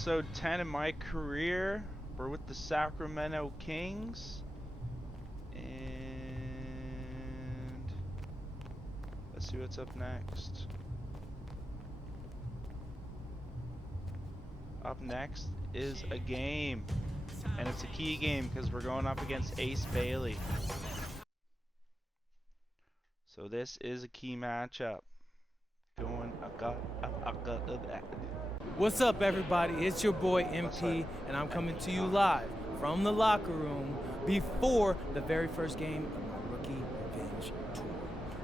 episode 10 in my career. We're with the Sacramento Kings. And let's see what's up next. Up next is a game. And it's a key game because we're going up against Ace Bailey. So this is a key matchup. What's up, everybody? It's your boy MP, and I'm coming to you live from the locker room before the very first game of my Rookie Revenge Tour.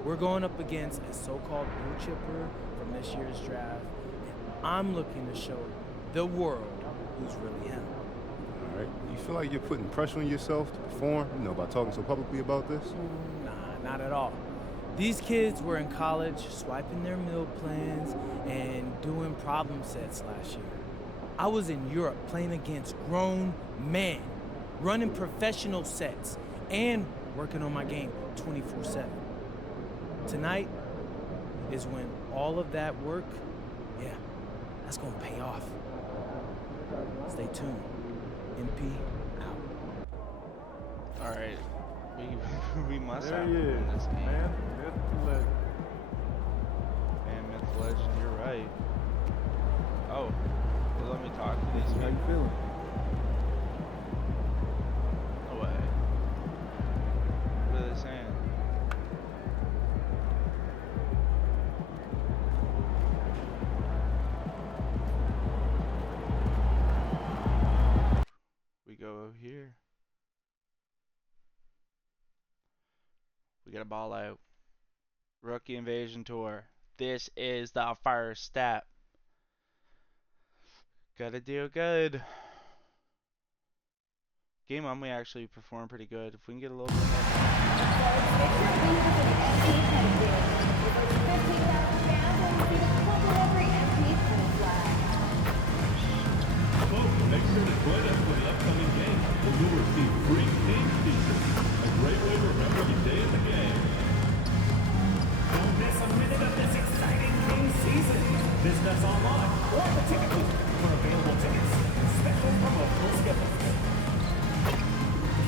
We're going up against a so-called blue chipper from this year's draft, and I'm looking to show the world who's really him. All right. You feel like you're putting pressure on yourself to perform, by talking so publicly about this? Nah, not at all. These kids were in college swiping their meal plans and doing problem sets last year. I was in Europe playing against grown men, running professional sets, and working on my game 24/7. Tonight is when all of that work, that's gonna pay off. Stay tuned. MP out. Alright. We must there have he to win is, this game. man. Myth, Man, myth, legend, you're right. Oh, well, let me talk to these how you people. feeling? No way. What are they saying? We go here. We got a ball out. Rookie Invasion Tour. This is the first step. Gotta do good. Game 1 we actually performed pretty good. If we can get a little bit Make sure to join us for the upcoming game. You'll receive free Kings t-shirts. A great way to remember the day of the game. Don't miss a minute of this exciting Kings season. Visit us online or the ticket booth for available tickets and special promotional schedules.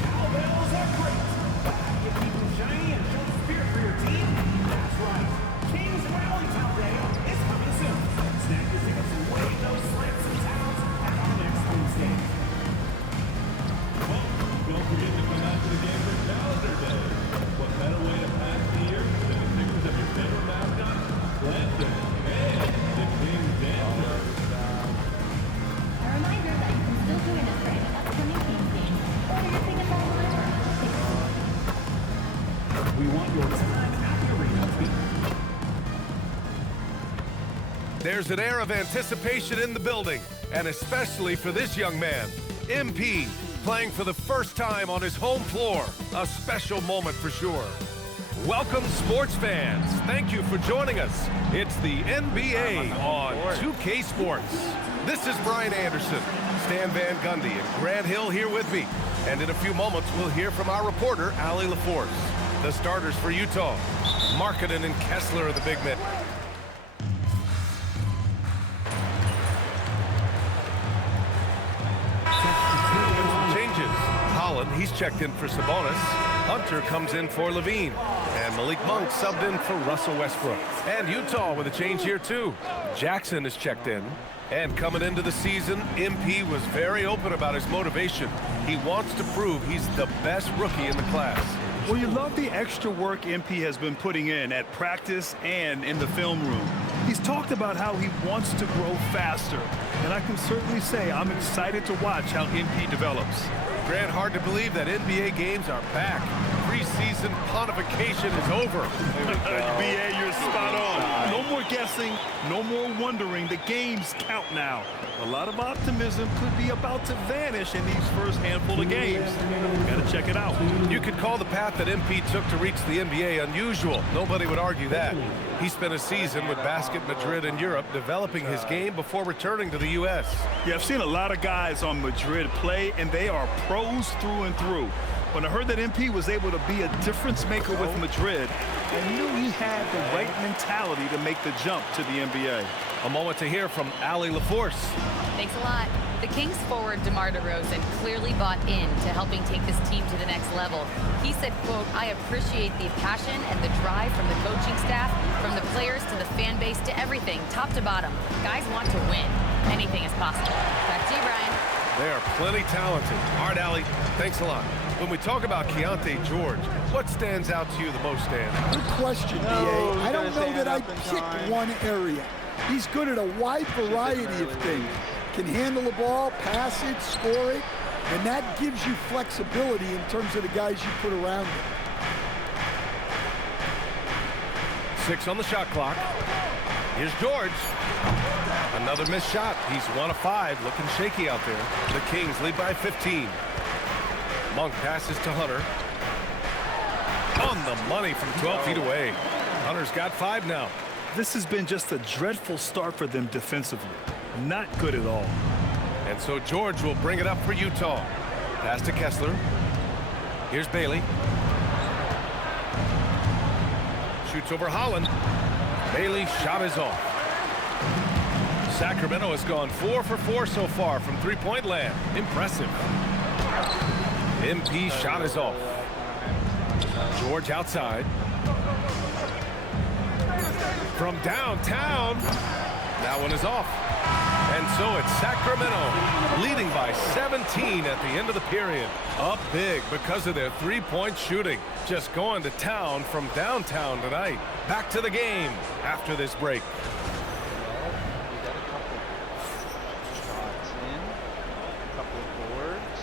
Cowbells are great, but how do you keep them shiny and show spirit for your team? That's right. Kings Rally Town Day is coming soon. Snag your tickets and wave those sleds and towels at our next Kings game. Oh, don't forget to come out to the game for Calendar Day. What better way to pass the year than the pictures of your favorite mascot, Lantern, and the King's Dancer. A reminder that you can still join us for any upcoming Kings games. Order your tickets online or at the ticket booth. We want your time at the arena. There's an air of anticipation in the building, and especially for this young man, MP, playing for the first time on his home floor. A special moment for sure. Welcome, sports fans. Thank you for joining us. It's the NBA on 2K Sports. This is Brian Anderson, Stan Van Gundy, and Grant Hill here with me. And in a few moments, we'll hear from our reporter, Allie LaForce. The starters for Utah, Markkanen and Kessler are the big men. Changes. Holland, he's checked in for Sabonis. Hunter comes in for Levine. And Malik Monk subbed in for Russell Westbrook. And Utah with a change here too. Jackson is checked in. And coming into the season, MP was very open about his motivation. He wants to prove he's the best rookie in the class. Well, you love the extra work MP has been putting in at practice and in the film room. He's talked about how he wants to grow faster, and I can certainly say I'm excited to watch how MP develops. Grant, hard to believe that NBA games are back. Preseason pontification is over. BA, you're spot on. No more guessing, no more wondering. The games count now. A lot of optimism could be about to vanish in these first handful of games. Gotta check it out. You could call the path that MP took to reach the NBA unusual. Nobody would argue that. He spent a season with Basket Madrid in Europe developing his game before returning to the U.S. Yeah, I've seen a lot of guys on Madrid play, and they are pros through and through. When I heard that MP was able to be a difference maker with Madrid, I knew he had the right mentality to make the jump to the NBA. A moment to hear from Allie LaForce. Thanks a lot. The Kings forward DeMar DeRozan clearly bought in to helping take this team to the next level. He said, quote, "I appreciate the passion and the drive from the coaching staff, from the players to the fan base to everything, top to bottom. Guys want to win. Anything is possible." Back to you, Brian. They are plenty talented. All right, Allie, thanks a lot. When we talk about Keontae George, what stands out to you the most, Dan? Good question, No, BA. I he's don't gonna know that stand I up in pick time. one area. He's good at a wide variety of things. Can handle the ball, pass it, score it, and that gives you flexibility in terms of the guys you put around him. 6 on the shot clock. Here's George. Another missed shot. He's 1 of 5, looking shaky out there. The Kings lead by 15. Monk passes to Hunter. On the money from 12 feet away. Hunter's got 5 now. This has been just a dreadful start for them defensively. Not good at all. And so George will bring it up for Utah. Pass to Kessler. Here's Bailey. Shoots over Holland. Bailey's shot is off. Sacramento has gone 4 for 4 so far from three-point land. Impressive. MP's shot is off. George outside. From downtown. That one is off. And so it's Sacramento leading by 17 at the end of the period. Up big because of their three-point shooting. Just going to town from downtown tonight. Back to the game after this break. We got a couple shots in, a couple of boards.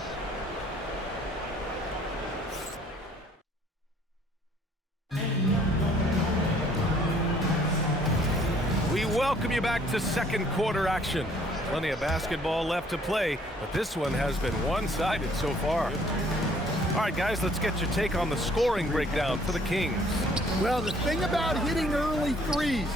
We welcome you back to second quarter action. Plenty of basketball left to play, but this one has been one-sided so far. All right, guys, let's get your take on the scoring breakdown for the Kings. Well, the thing about hitting early threes,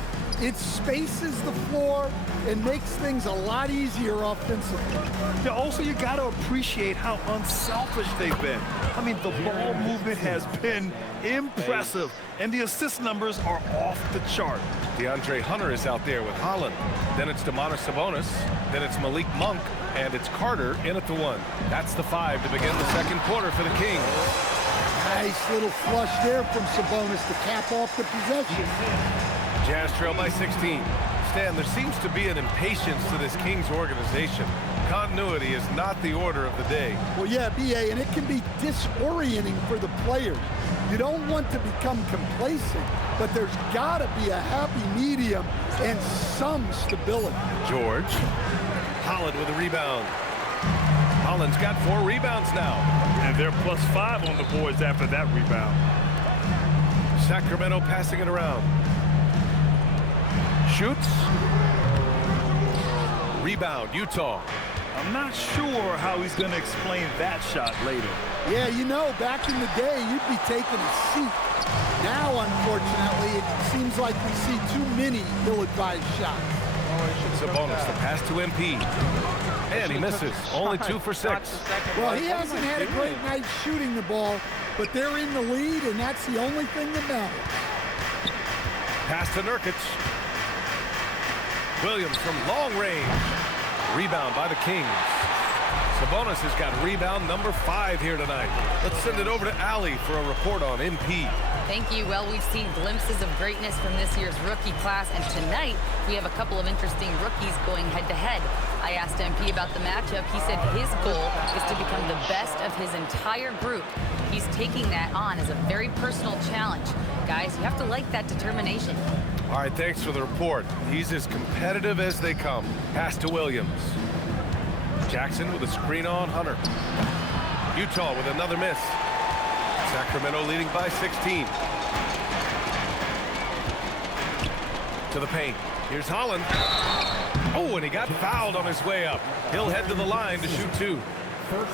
it spaces the floor and makes things a lot easier offensively. Yeah, also, you got to appreciate how unselfish they've been. I mean, the ball movement has been impressive, and the assist numbers are off the chart. DeAndre Hunter is out there with Holland. Then it's Domantas Sabonis. Then it's Malik Monk. And it's Carter in at the 1. That's the 5 to begin the second quarter for the Kings. Nice little flush there from Sabonis to cap off the possession. Jazz trail by 16. Stan, there seems to be an impatience to this Kings organization. Continuity is not the order of the day. Well, yeah, BA, and it can be disorienting for the players. You don't want to become complacent, but there's got to be a happy medium and some stability. George. Holland with a rebound. Holland's got 4 rebounds now. And they're +5 on the boards after that rebound. Sacramento passing it around. Shoots. Rebound, Utah. I'm not sure how he's going to explain that shot later. Yeah, you know, back in the day, you'd be taking a seat. Now, unfortunately, it seems like we see too many ill-advised shots. Sabonis, the pass to MP. And he misses. Only 2 for 6. Well, he hasn't had a great night shooting the ball, but they're in the lead, and that's the only thing that matters. Pass to Nurkic. Williams from long range. Rebound by the Kings. Sabonis has got rebound number 5 here tonight. Let's send it over to Allie for a report on MP. Thank you. Well, we've seen glimpses of greatness from this year's rookie class, and tonight we have a couple of interesting rookies going head-to-head. I asked MP about the matchup. He said his goal is to become the best of his entire group. He's taking that on as a very personal challenge. Guys, you have to like that determination. All right, thanks for the report. He's as competitive as they come. Pass to Williams. Jackson with a screen on Hunter. Utah with another miss. Sacramento leading by 16. To the paint. Here's Holland. Oh, and he got fouled on his way up. He'll head to the line to shoot 2. All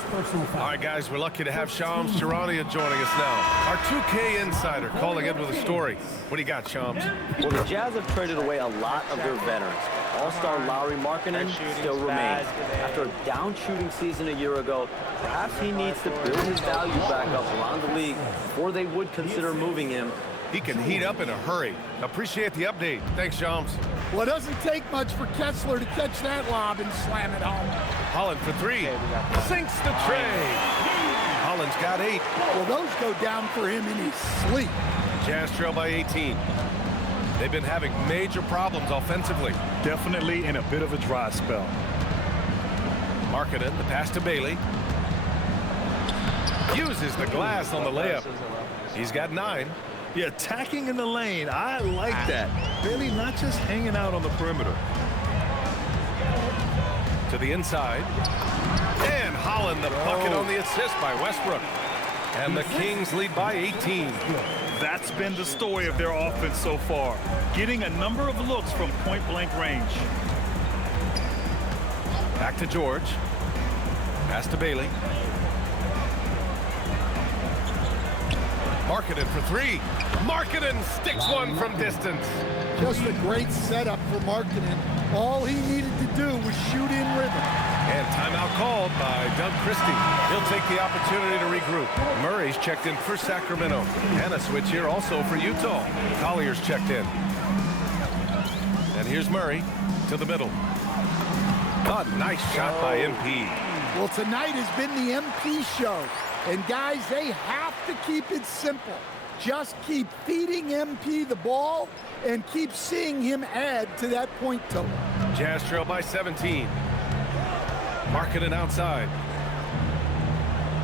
right, guys, we're lucky to have Shams Charania joining us now. Our 2K insider calling in with a story. What do you got, Shams? Well, the Jazz have traded away a lot of their veterans. All-star Lauri Markkanen still remains. After a down shooting season a year ago, perhaps he needs to build his value back up around the league before they would consider moving him. He can heat up in a hurry. Appreciate the update. Thanks, Shams. Well, it doesn't take much for Kessler to catch that lob and slam it home. Holland for three. Sinks the tray. Holland's got 8. Well, those go down for him in his sleep. Jazz trail by 18. They've been having major problems offensively. Definitely in a bit of a dry spell. Markkanen, the pass to Bailey. Uses the glass on the layup. He's got 9. Yeah, attacking in the lane. I like that. Bailey not just hanging out on the perimeter. To the inside. And Holland the bucket on the assist by Westbrook. And the Kings lead by 18. That's been the story of their offense so far. Getting a number of looks from point-blank range. Back to George. Pass to Bailey. Markkanen for 3. Markkanen sticks one from distance. Just a great setup for Markkanen. All he needed to do was shoot in rhythm. And timeout called by Doug Christie. He'll take the opportunity to regroup. Murray's checked in for Sacramento. And a switch here also for Utah. Collier's checked in. And here's Murray to the middle. A nice shot by MP. Well, tonight has been the MP show. And guys, they have to keep it simple. Just keep feeding MP the ball and keep seeing him add to that point total. Jazz trail by 17. Markkanen outside.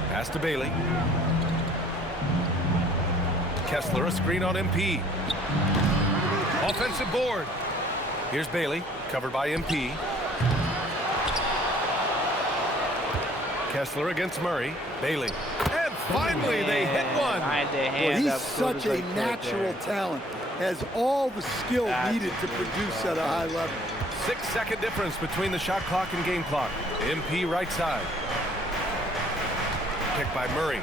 Pass to Bailey. Kessler, a screen on MP. Offensive board. Here's Bailey, covered by MP. Kessler against Murray. Bailey. And finally, they hit one. Well, he's such a natural talent. Has all the skill needed to produce at a high level. 6-second difference between the shot clock and game clock. MP right side. Kick by Murray.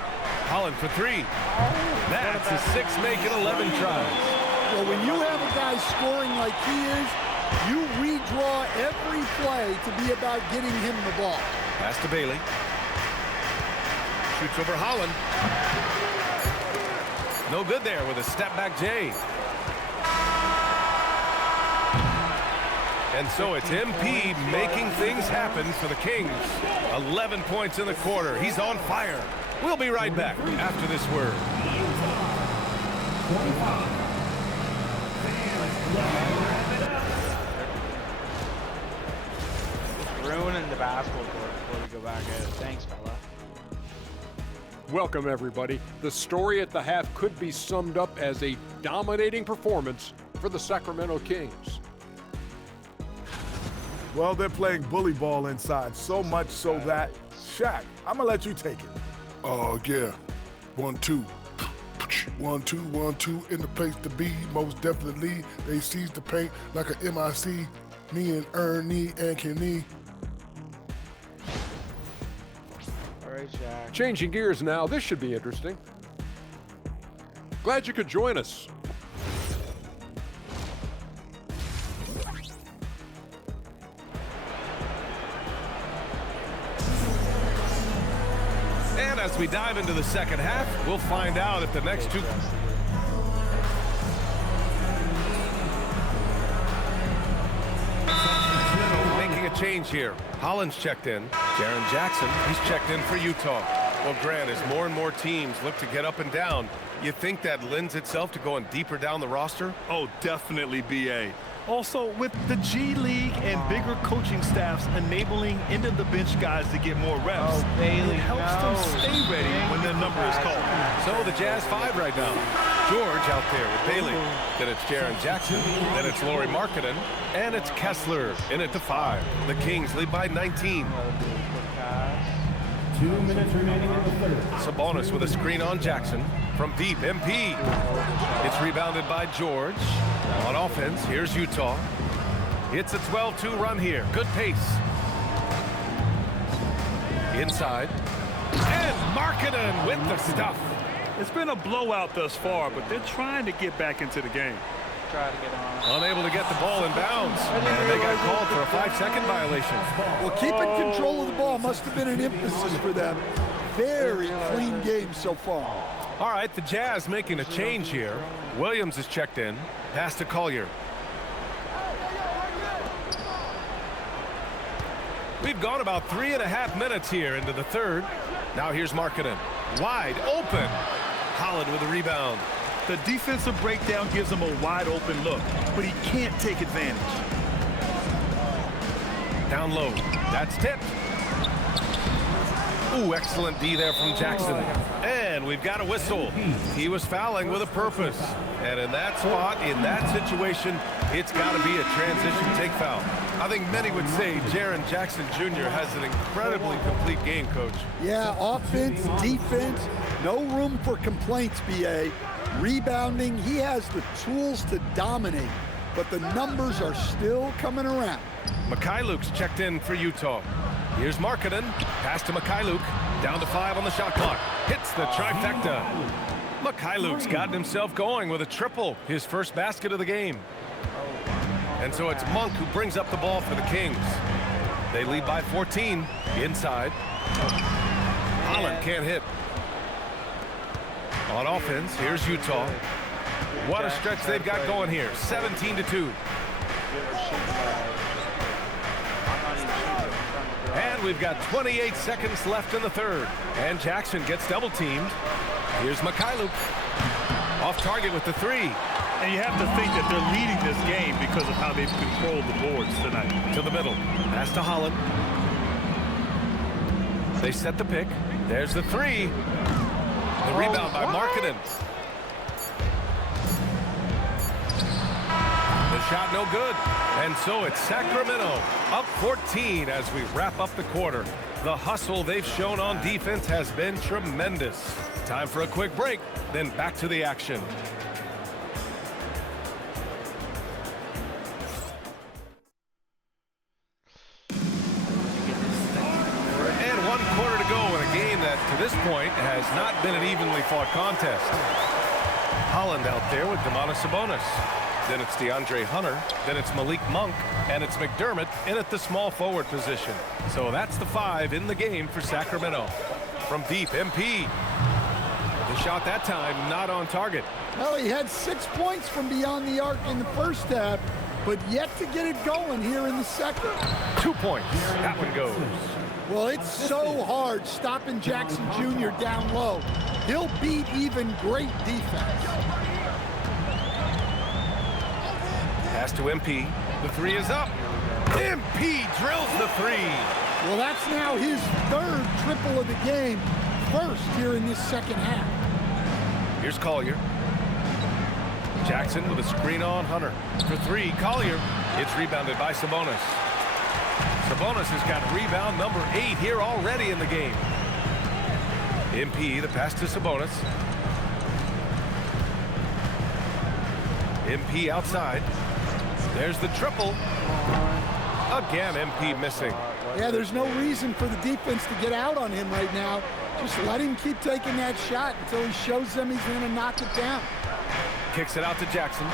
Holland for 3. That's a 6, make it 11 tries. Well, when you have a guy scoring like he is, you redraw every play to be about getting him the ball. Pass to Bailey. Shoots over Holland. No good there with a step back J. And so it's MP making things happen for the Kings. 11 points in the quarter. He's on fire. We'll be right back after this word. Ruining the basketball court before we go back at it. Thanks, fella. Welcome, everybody. The story at the half could be summed up as a dominating performance for the Sacramento Kings. Well, they're playing bully ball inside, so much so that, Shaq, I'm going to let you take it. Oh, yeah. 1, 2. 1, 2, 1, 2 in the place to be. Most definitely, they seize the paint like a MIC. Me and Ernie and Kenny. All right, Jack. Changing gears now, this should be interesting. Glad you could join us. And as we dive into the second half, we'll find out if the next two... Making a change here. Holland's checked in. Jaren Jackson, he's checked in for Utah. Well, Grant, as more and more teams look to get up and down, you think that lends itself to going deeper down the roster? Oh, definitely, BA. Also, with the G League and bigger coaching staffs enabling end-of-the-bench guys to get more reps, Bailey, it helps them stay ready when their number is called. So the Jazz 5 right now. George out there with Bailey. Then it's Jaren Jackson. Then it's Lauri Markkanen. And it's Kessler in at the 5. The Kings lead by 19. 2 minutes remaining in the third. Sabonis with a screen on Jackson. From deep, MP. It's rebounded by George. On offense, here's Utah. It's a 12-2 run here. Good pace. Inside. And Markkanen with the stuff. It's been a blowout thus far, but they're trying to get back into the game. try to get on. Unable to get the ball in bounds. And they got called for a 5-second violation. Well, keeping control of the ball must have been an emphasis for them. Very clean game so far. All right, the Jazz making a change here. Williams is checked in. Pass to Collier. We've gone about 3.5 minutes here into the third. Now here's Markkanen. Wide open. Holland with a rebound. The defensive breakdown gives him a wide open look, but he can't take advantage. Down low. That's tipped. Ooh, excellent D there from Jackson. And we've got a whistle. He was fouling with a purpose. And in that spot, in that situation, it's got to be a transition take foul. I think many would say Jaren Jackson Jr. has an incredibly complete game, Coach. Yeah, offense, defense, no room for complaints, BA. Rebounding, he has the tools to dominate, but the numbers are still coming around. Mikhailuk's checked in for Utah. Here's Markkanen. Pass to Mikhailuk. Down to 5 on the shot clock. Hits the trifecta. Mikhailuk's gotten himself going with a triple, his first basket of the game. And so it's Monk who brings up the ball for the Kings. They lead by 14. Inside. Holland can't hit. On offense, here's Utah. What a stretch they've got going here. 17-2. And we've got 28 seconds left in the third. And Jackson gets double teamed. Here's Mikhailuk. Off target with the 3. And you have to think that they're leading this game because of how they've controlled the boards tonight. To the middle. Pass to Holland. They set the pick. There's the 3. The rebound by Markkanen. The shot no good. And so it's Sacramento up 14 as we wrap up the quarter. The hustle they've shown on defense has been tremendous. Time for a quick break, then back to the action. And 1 quarter to go in a game that to this point has not been an evenly fought contest. Holland out there with Domantas Sabonis. Then it's DeAndre Hunter, then it's Malik Monk, and it's McDermott in at the small forward position. So that's the 5 in the game for Sacramento. From deep, MP. The shot that time not on target. Well, he had 6 points from beyond the arc in the first half, but yet to get it going here in the second. 2 points. That one goes. Well, it's so hard stopping Jackson Jr. down low. He'll beat even great defense. Pass to MP. The 3 is up. MP drills the 3. Well, that's now his 3rd triple of the game. First here in this second half. Here's Collier. Jackson with a screen on Hunter. For 3, Collier. It's rebounded by Sabonis. Sabonis has got rebound number 8 here already in the game. MP, the pass to Sabonis. MP outside. There's the triple. Again, MP missing. Yeah, there's no reason for the defense to get out on him right now. Just let him keep taking that shot until he shows them he's going to knock it down. Kicks it out to Jackson.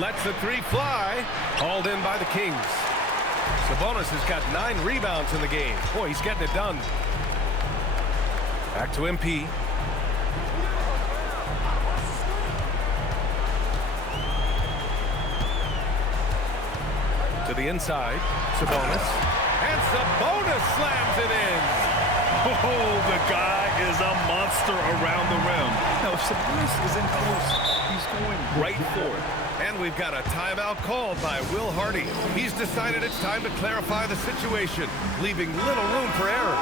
Lets the 3 fly. Hauled in by the Kings. Sabonis has got 9 rebounds in the game. Boy, he's getting it done. Back to MP. To the inside. Sabonis. And Sabonis slams it in. Oh, the guy is a monster around the rim. Now, if Sabonis is in close, he's going right for it. And we've got a timeout called by Will Hardy. He's decided it's time to clarify the situation, leaving little room for error.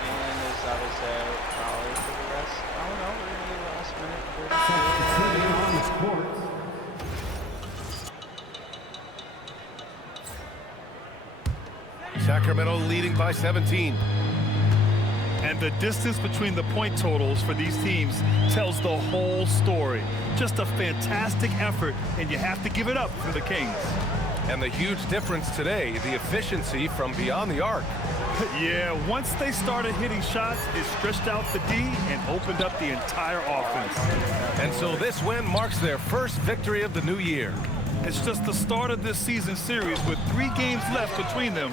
And is obviously probably for the rest. I don't know. We're going to be last minute. Sacramento leading by 17. And the distance between the point totals for these teams tells the whole story. Just a fantastic effort, and you have to give it up for the Kings. And the huge difference today, the efficiency from beyond the arc. Yeah, once they started hitting shots, it stretched out the D and opened up the entire offense. And so this win marks their first victory of the new year. It's just the start of this season series with 3 games left between them,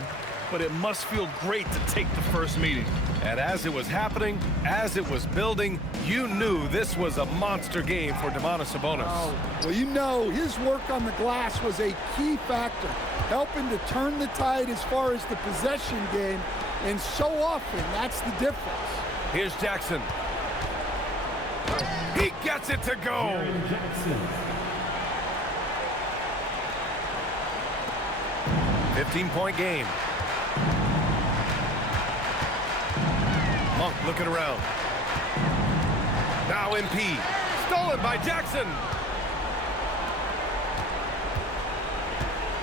but it must feel great to take the first meeting. And as it was happening, as it was building, you knew this was a monster game for Domantas Sabonis. Oh, well, you know, his work on the glass was a key factor, helping to turn the tide as far as the possession game, and so often that's the difference. Here's Jackson. He gets it to go. 15-point game. Monk looking around. Now MP. Stolen by Jackson.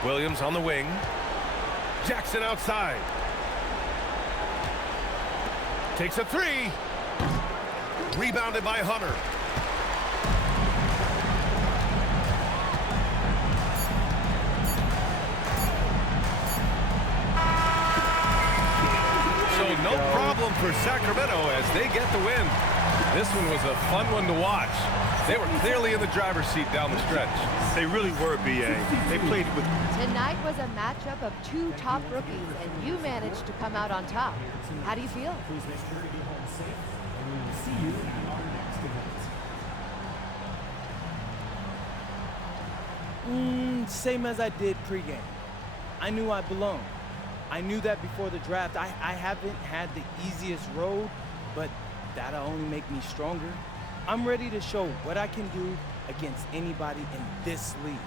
Williams on the wing. Jackson outside. Takes a 3. Rebounded by Hunter. So no problem for Sacramento as they get the win. This one was a fun one to watch. They were clearly in the driver's seat down the stretch. They really were, BA. They played with... Tonight was a matchup of 2 top rookies, and you managed to come out on top. How do you feel? Same as I did pregame. I knew I belonged. I knew that before the draft. I haven't had the easiest road, but that'll only make me stronger. I'm ready to show what I can do against anybody in this league.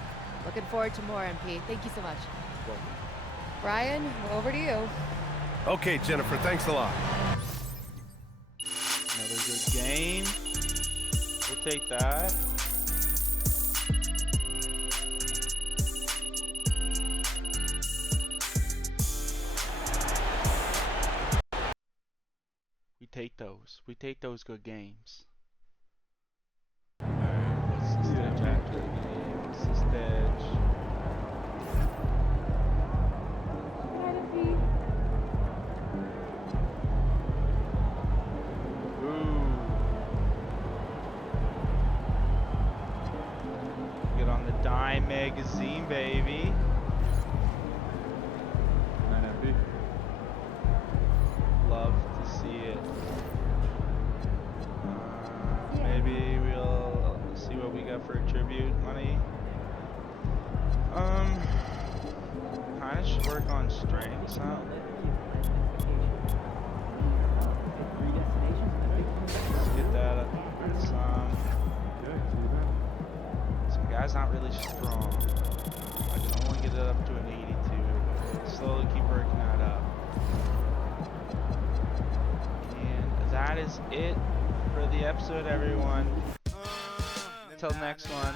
Looking forward to more, MP. Thank you so much. Brian, over to you. Okay, Jennifer, thanks a lot. Another good game. We'll take that. We take those. We take those good games. Alright, what's the stage after the game? What's the stage? Get on the Dime magazine, baby. Love to see it. Maybe we'll see what we got for tribute money. Kinda should work on strengths, huh? Let's get that up. Some guys not really strong. I can only get it up to an 82. Slowly keep working that up. And that is it for the episode, everyone. Until next one.